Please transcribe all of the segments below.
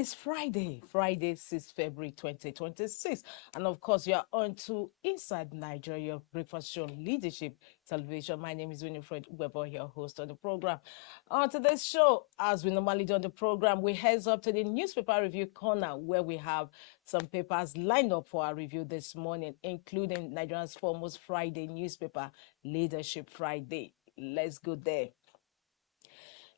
It's Friday, 6th February 2026. And of course, you are on to Inside Nigeria, your breakfast show on Leadership Television. My name is Winifred Weber, your host on the program. On today's show, as we normally do on the program, we heads up to the newspaper review corner where we have some papers lined up for our review this morning, including Nigeria's foremost Friday newspaper, Leadership Friday. Let's go there.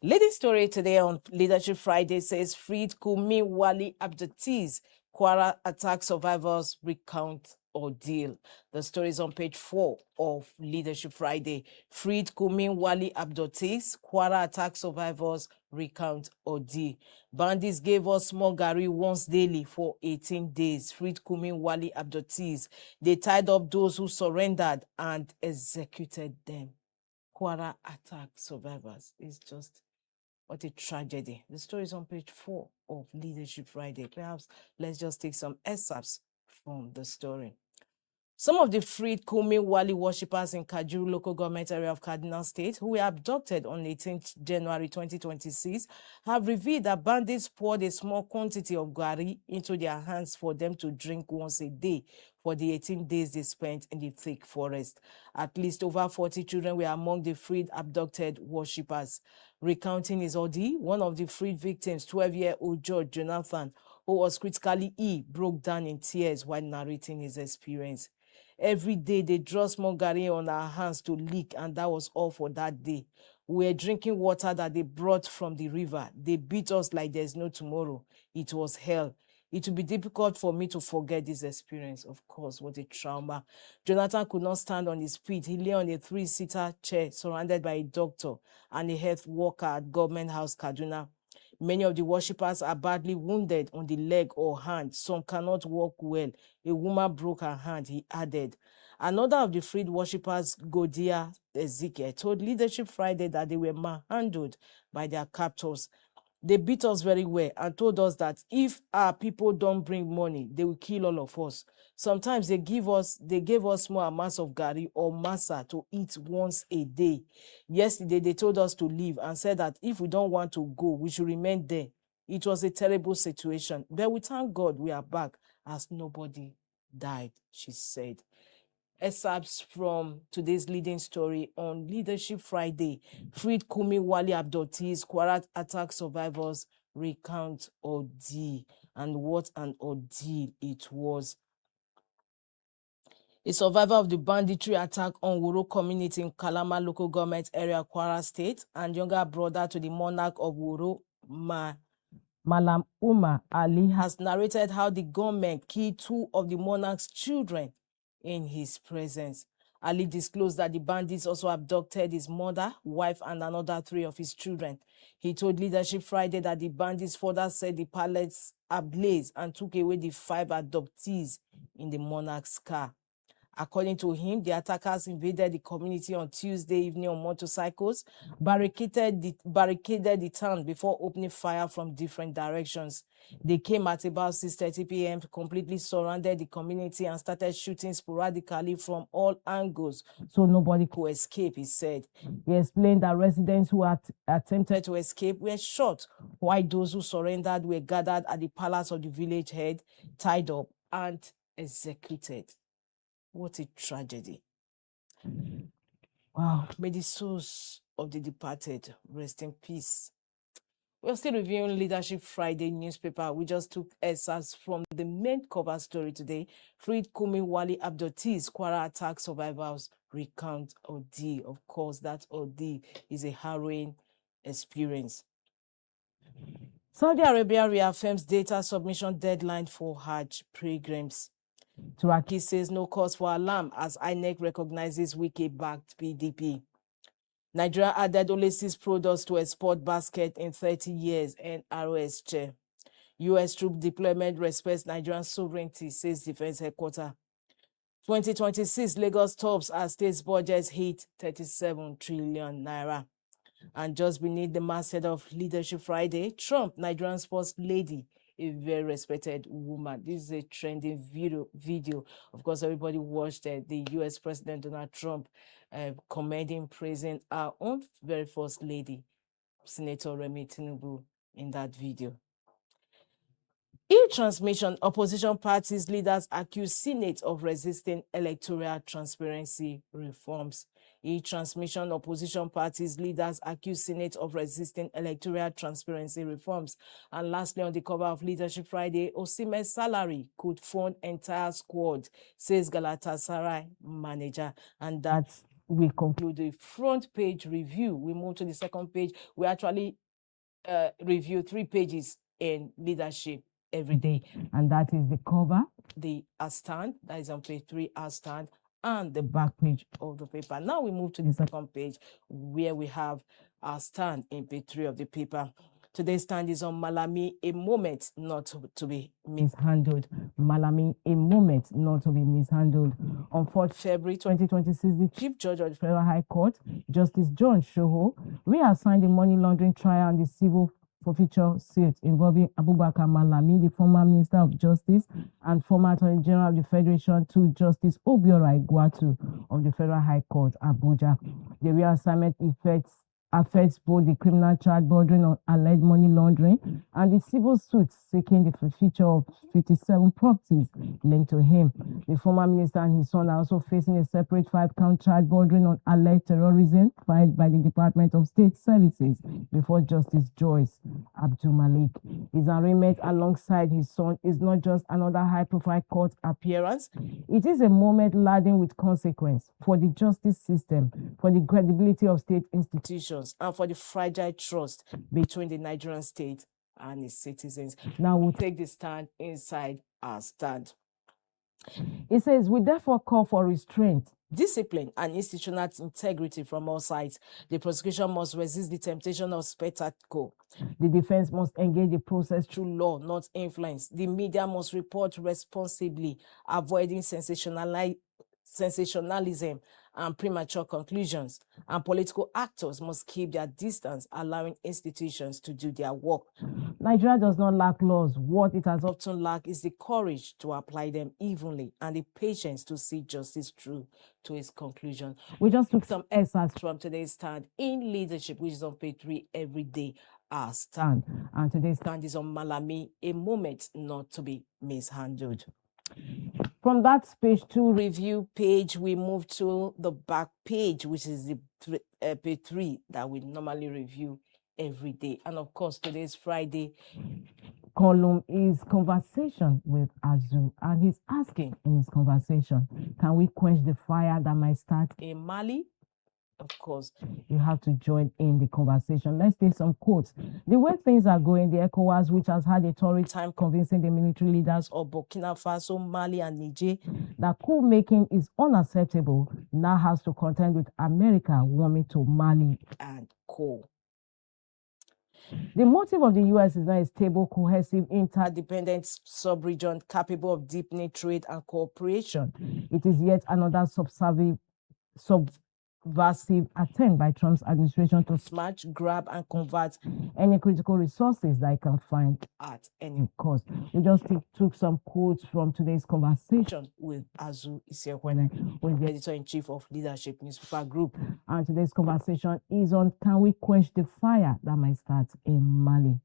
Leading story today on Leadership Friday says freed Kurmin Wali Abductees, Kwara attack survivors recount ordeal. The story is on page 4 of Leadership Friday. Freed Kurmin Wali Abductees, Kwara attack survivors recount ordeal. Bandits gave us small gari once daily for 18 days. Freed Kurmin Wali Abductees. They tied up those who surrendered and executed them. Kwara attack survivors is just what a tragedy. The story is on page 4 of Leadership Friday. Perhaps let's just take some excerpts from the story. Some of the freed Kurmin Wali worshippers in Kajuru local government area of Kaduna State, who were abducted on 18th January 2026, have revealed that bandits poured a small quantity of gari into their hands for them to drink once a day for the 18 days they spent in the thick forest. At least over 40 children were among the freed abducted worshippers. Recounting his ordeal, one of the freed victims, 12-year-old George Jonathan, who was critically ill, broke down in tears while narrating his experience. Every day they draw small gari on our hands to lick, and that was all for that day. We were drinking water that they brought from the river. They beat us like there's no tomorrow. It was hell. It would be difficult for me to forget this experience. Of course, what a trauma. Jonathan could not stand on his feet. He lay on a 3-seater chair surrounded by a doctor and a health worker at Government House, Kaduna. Many of the worshippers are badly wounded on the leg or hand. Some cannot walk well. A woman broke her hand, he added. Another of the freed worshippers, Godia Ezekiel, told Leadership Friday that they were manhandled by their captors. They beat us very well and told us that if our people don't bring money, they will kill all of us. Sometimes they gave us small amounts of gari or masa to eat once a day. Yesterday, they told us to leave and said that if we don't want to go, we should remain there. It was a terrible situation, but we thank God we are back as nobody died, she said. Excerpts from today's leading story on Leadership Friday. Freed Kurmin Wali Abductees, Kwara attack survivors recount ordeal. And what an ordeal it was. A survivor of the banditry attack on Wuro community in Kalama local government area, Kwara State, and younger brother to the monarch of Wuro, Malam Umar Ali, has narrated how the gunmen killed 2 of the monarch's children in his presence. Ali disclosed that the bandits also abducted his mother, wife, and another 3 of his children. He told Leadership Friday that the bandits further set the palace ablaze and took away the 5 abductees in the monarch's car. According to him, the attackers invaded the community on Tuesday evening on motorcycles, barricaded the town before opening fire from different directions. They came at about 6:30 p.m., completely surrounded the community and started shooting sporadically from all angles, so nobody could escape, he said. He explained that residents who had attempted to escape were shot, while those who surrendered were gathered at the palace of the village head, tied up and executed. What a tragedy. Wow. May the souls of the departed rest in peace. We're still reviewing Leadership Friday newspaper. We just took excerpts from the main cover story today. Freed Kurmin Wali Abductees, Kwara attack survivors recount ordeal. Of course, that ordeal is a harrowing experience. Saudi Arabia reaffirms data submission deadline for Hajj pilgrims. Turaki says no cause for alarm as INEC recognizes Wike-backed PDP. Nigeria added only 6 products to export basket in 30 years, and ROS chair. U.S. troop deployment respects Nigerian sovereignty, says Defense Headquarters. 2026 Lagos tops as state's budgets hit 37 trillion naira. And just beneath the masthead of Leadership Friday, Trump, Nigerian sports lady, a very respected woman. This is a trending video. Of course, everybody watched the U.S. President Donald Trump commending, praising our own very first lady, Senator Remi Tinubu, in that video. E-transmission, opposition parties leaders accuse Senate of resisting electoral transparency reforms. E-transmission, opposition parties leaders accuse Senate of resisting electoral transparency reforms. And lastly, on the cover of Leadership Friday, Osimhen's salary could fund entire squad, says Galatasaray manager. And that will conclude the front page review. We move to the second page. We actually review 3 pages in Leadership every day, and that is the cover, the stand, that is on page 3, stand, and the back page of the paper. Now we move to the second page, where we have our stand in page 3 of the paper. Today's stand is on Malami, a moment not to be mishandled. Malami, a moment not to be mishandled. On 4th February 2026, the Chief Judge of the Federal High Court, Justice John Shoho, reassigned the money laundering trial and the civil forfeiture suit involving Abubakar Malami, the former Minister of Justice and former Attorney General of the Federation, to Justice Obiora Igwatu of the Federal High Court, Abuja. The reassignment affects both the criminal charge bordering on alleged money laundering and the civil suit seeking the forfeiture of 57 properties linked to him. The former minister and his son are also facing a separate 5-count charge bordering on alleged terrorism filed by the Department of State Services before Justice Joyce Abdul Malik. His arraignment alongside his son is not just another high-profile court appearance. It is a moment laden with consequence for the justice system, for the credibility of state institutions, and for the fragile trust between the Nigerian state and its citizens. Now we'll take the stand inside our stand. It says, we therefore call for restraint, discipline, and institutional integrity from all sides. The prosecution must resist the temptation of spectacle. The defense must engage the process through law, not influence. The media must report responsibly, avoiding sensationalism and premature conclusions, and political actors must keep their distance, allowing institutions to do their work. Nigeria does not lack laws. What it has often lacked is the courage to apply them evenly and the patience to see justice through to its conclusion. We just took some excerpts from today's stand in Leadership, which is on page 3 every day. Our stand, and today's stand is on Malami, a moment not to be mishandled. From that page 2 review page, we move to the back page, which is the page 3 that we normally review every day. And of course, today's Friday column is Conversation with Azu, and he's asking in his conversation, can we quench the fire that might start in Mali? Of course, you have to join in the conversation. Let's take some quotes. The way things are going, the ECOWAS, which has had a torrid time convincing the military leaders of Burkina Faso, Mali, and Niger that coup making is unacceptable, now has to contend with America warming to Mali and co. The motive of the U.S. is not a stable, cohesive, interdependent sub-region capable of deepening trade and cooperation. It is yet another subversive attempt by Trump's administration to snatch, grab, and convert any critical resources that it can find at any cost. We just took some quotes from today's conversation with Azu Isiakwene, who is the editor-in-chief of Leadership Newspaper Group. And today's conversation is on, can we quench the fire that might start in Mali?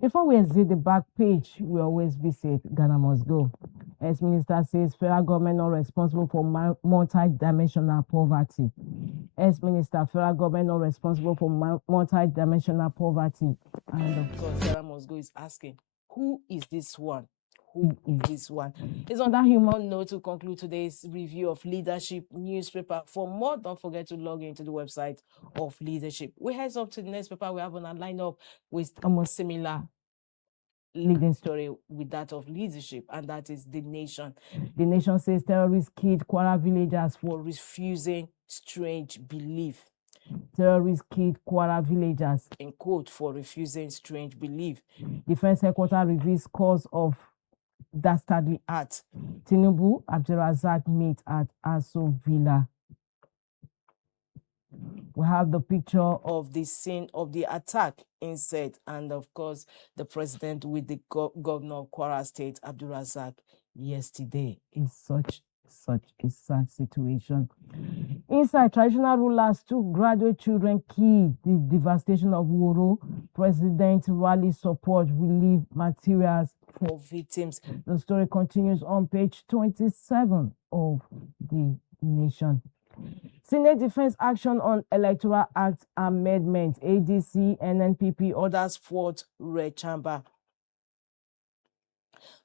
Before we exit the back page, we always visit Ghana Must Go. Ex-minister says federal government not responsible for multi-dimensional poverty. Ex-minister, federal government not responsible for multi-dimensional poverty. And of course, Ghana Must Go is asking, who is this one? Who is this one? It's on that human note to conclude today's review of Leadership newspaper. For more, don't forget to log into the website of Leadership. We head up to the next paper we have on our lineup with almost similar leading story with that of Leadership, and that is The Nation. The Nation says terrorists killed Kwara villagers for refusing strange belief. Terrorists killed Kwara villagers, in quote, for refusing strange belief. Defense headquarters reveals cause of dastardly act. Tinubu Abdurazak meet at Aso Villa. We have the picture of the scene of the attack inside, and of course the president with the governor of Kwara State, Abdurazak, yesterday. It's such a sad situation. Inside, traditional rulers took graduate children killed. The devastation of Woro. President rally support relief materials 4 victims. The story continues on page 27 of the Nation. Senate Defense Action on Electoral Act Amendment, ADC, NNPP orders fourth red chamber.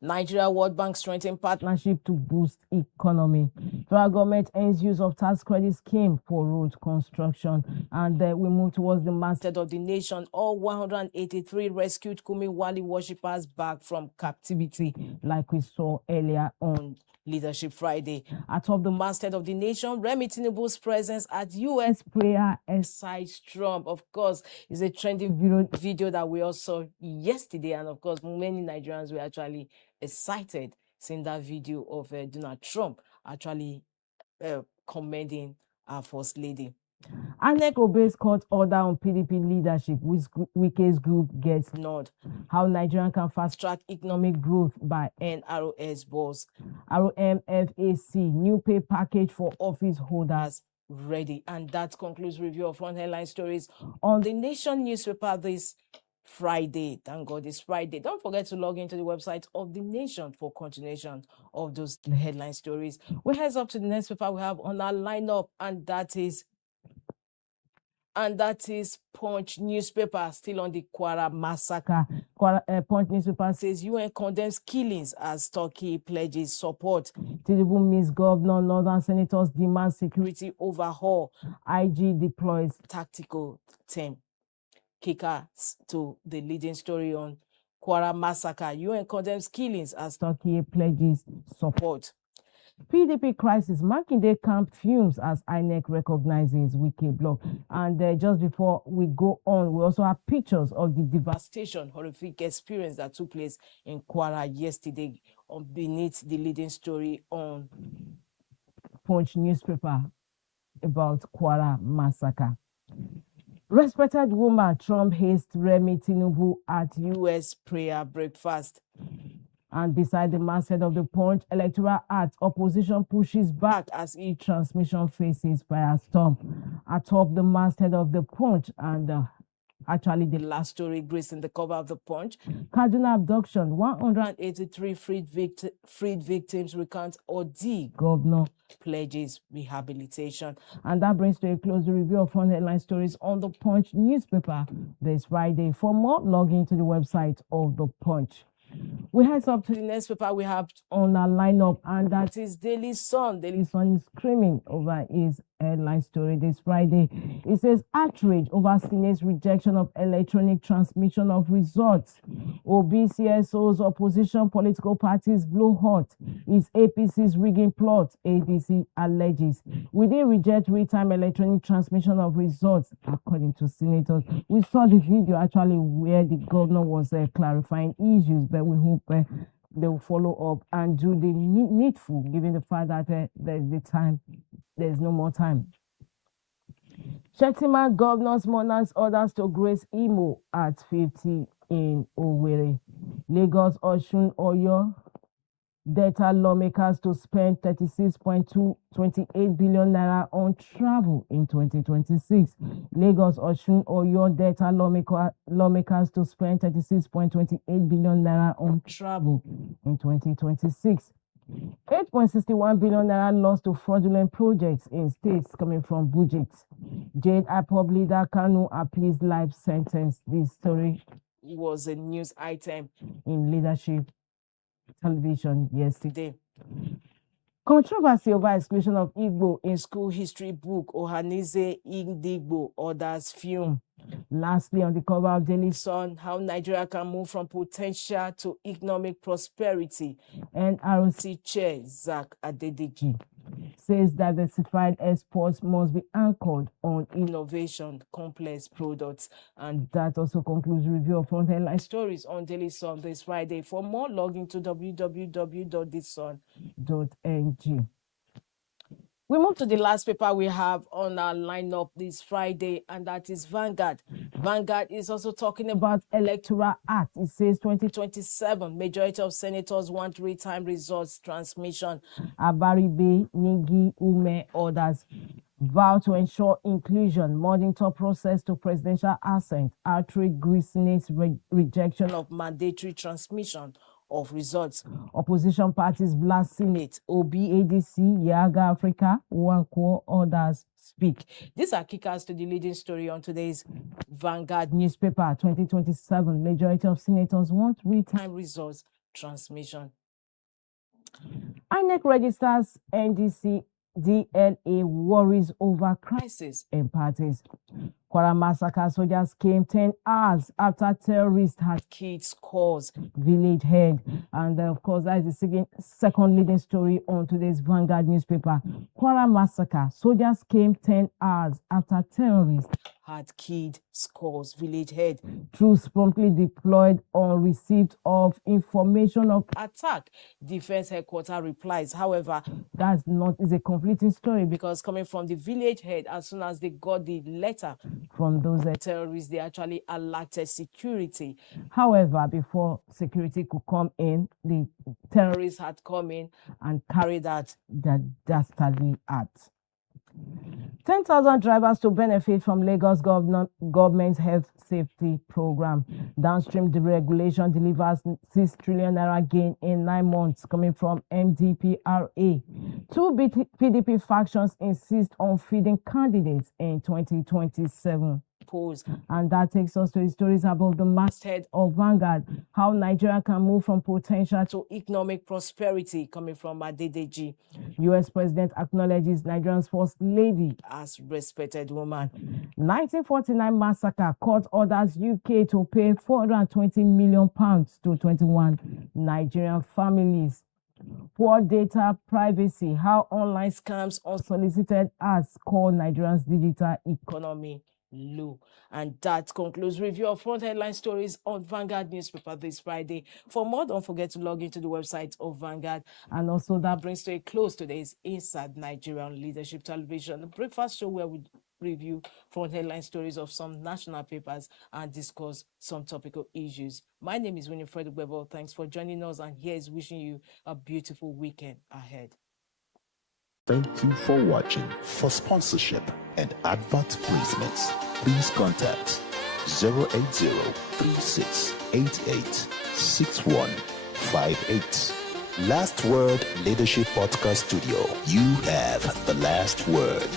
Nigeria World Bank strengthen partnership to boost economy. Federal government ends use of tax credit scheme for road construction. And we move towards the masthead of the nation. All 183 rescued Kurmin Wali worshippers back from captivity, like we saw earlier on Leadership Friday. Atop the masthead of the nation, Remi Tinubu's presence at U.S. prayer excites Trump. Of course, it's a trending video that we all saw yesterday, and of course, many Nigerians were actually excited seeing that video of Donald Trump actually commending our First Lady. INEC obeys court order on PDP leadership, which Wike's group gets nod. How Nigerian can fast-track economic growth by NROS boss. ROMFAC, new pay package for office holders ready. And that concludes review of front headline stories on the Nation newspaper this Friday. Thank God it's Friday. Don't forget to log into the website of the Nation for continuation of those headline stories. We heads up to the next paper we have on our lineup, and that is Punch newspaper, still on the Kwara massacre. Punch newspaper says UN condemns killings as Turkey pledges support. Tinubu meets governor, northern senators demand security overhaul. IG deploys tactical team. Kickers to the leading story on Kwara massacre. UN condemns killings as Turkey pledges support. PDP crisis, Makinde camp fumes as INEC recognizes Wike block. And just before we go on, we also have pictures of the devastation, horrific experience that took place in Kwara yesterday beneath the leading story on Punch newspaper about Kwara massacre. Respected woman, Trump hates Remi Tinubu at U.S. prayer breakfast. And beside the masthead of the Punch Electoral Act, opposition pushes back as e-transmission faces firestorm. Atop the masthead of the Punch, and actually the last story gracing the cover of the Punch, Kaduna abduction, 183 freed victims recount ordeal. Governor pledges rehabilitation. And that brings to a close the review of front headline stories on the Punch newspaper this Friday. For more, log into the website of the Punch. We head up to the next paper we have on our lineup, and that is Daily Sun. Daily Sun is screaming over his headline story this Friday. It says outrage over Senate's rejection of electronic transmission of results. OBCSO's opposition political parties blow hot. Is APC's rigging plot, ADC alleges. We didn't reject real-time electronic transmission of results, according to senators. We saw the video actually where the governor was clarifying issues, but we hope they will follow up and do the needful, given the fact that there's no more time. Shettima governor's monarchs orders to grace Imo at 50 in Owerri. Lagos, Osun, Oyo Delta lawmakers to spend 36.228 billion naira on travel in 2026. Lagos, Osun, Oyo Delta lawmakers to spend 36.28 billion naira on travel in 2026. 8.61 billion naira lost to fraudulent projects in states coming from budgets. Jade IPOB leader Kanu appeals life sentence. This story was a news item in Leadership Television yesterday. Controversy over exclusion of Igbo in school history book. Ohanize Indigbo orders fume. Lastly, on the cover of Daily Sun, how Nigeria can move from potential to economic prosperity. NRC Chair Zach Adedeji says diversified exports must be anchored on innovation, complex products. And that also concludes the review of front headline stories on Daily Sun this Friday. For more, log into www.thesun.ng. We move to the last paper we have on our lineup this Friday, and that is Vanguard. Vanguard is also talking about Electoral Act. It says 2027, majority of senators want real-time results transmission. Abaribe, Nigi, Ume, others vow to ensure inclusion, monitor process to presidential assent, outright Greece Senate's rejection of mandatory transmission of results. Opposition parties blast Senate, OBADC, Yaga Africa, Wanko, others speak. These are kickers to the leading story on today's Vanguard newspaper. 2027, majority of senators want real-time results transmission. INEC registers NDC DLA worries over crisis in parties. Kwara massacre soldiers came 10 hours after terrorists had killed scores, village head. And of course, that is the second leading story on today's Vanguard newspaper. Kwara massacre soldiers came 10 hours after terrorists had killed scores, village head. Troops promptly deployed on receipt of information of attack. Defense headquarters replies. However, that's not is a conflicting story, because coming from the village head, as soon as they got the letter from those terrorists, they actually alerted security. However, before security could come in, the terrorists had come in and carried out that dastardly act. 10,000 drivers to benefit from Lagos government's health safety program. Downstream deregulation delivers 6 trillion naira gain in 9 months, coming from MDPRA. Two PDP factions insist on feeding candidates in 2027. And that takes us to the stories about the masthead of Vanguard, how Nigeria can move from potential to economic prosperity, coming from Adedeji. US President acknowledges Nigeria's first lady as respected woman. 1949 massacre, court orders UK to pay £420 million to 21 Nigerian families. Poor data privacy, how online scams unsolicited ads call Nigeria's digital economy low. And that concludes review of front headline stories on Vanguard newspaper this Friday. For more, don't forget to log into the website of Vanguard. And also that brings to a close today's Inside Nigerian Leadership Television, the breakfast show where we review front headline stories of some national papers and discuss some topical issues. My name is Winifred Webber. Thanks for joining us, and here is wishing you a beautiful weekend ahead. Thank you for watching. For sponsorship and advert placements, please contact 080-3688-6158. Last Word Leadership Podcast Studio. You have the last word.